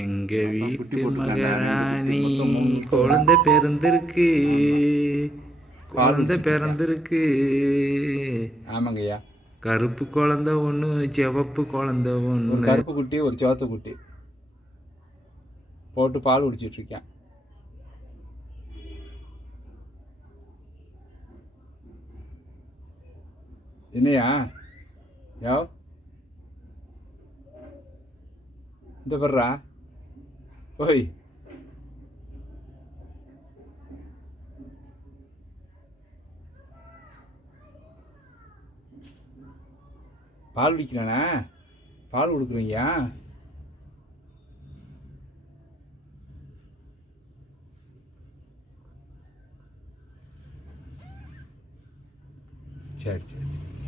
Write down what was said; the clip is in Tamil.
எங்க குட்டி வீட்டு போட்டுருக்காண்டா 2 குட்டி மகாராணி மொத்தம் 3 முட்டை தான். குழந்தை பிறந்திருக்கு, பால் குழந்தை குடிச்சிட்டு இருக்கேன். பிறந்திருக்கு. ஆமாங்கய்யா. கருப்பு குழந்தை ஒன்று, சிவப்பு குழந்தை ஒரு ஒன்று. கருப்பு குட்டி ஒரு சிவத்த குட்டி போட்டு பால் குடிச்சிட்டு இருக்கேன். என்னையா யோ இந்த பர்றா ஓய் பால் குடிக்கலாண்ணா, பால் கொடுக்குறீங்கயா. சரி சரி சரி.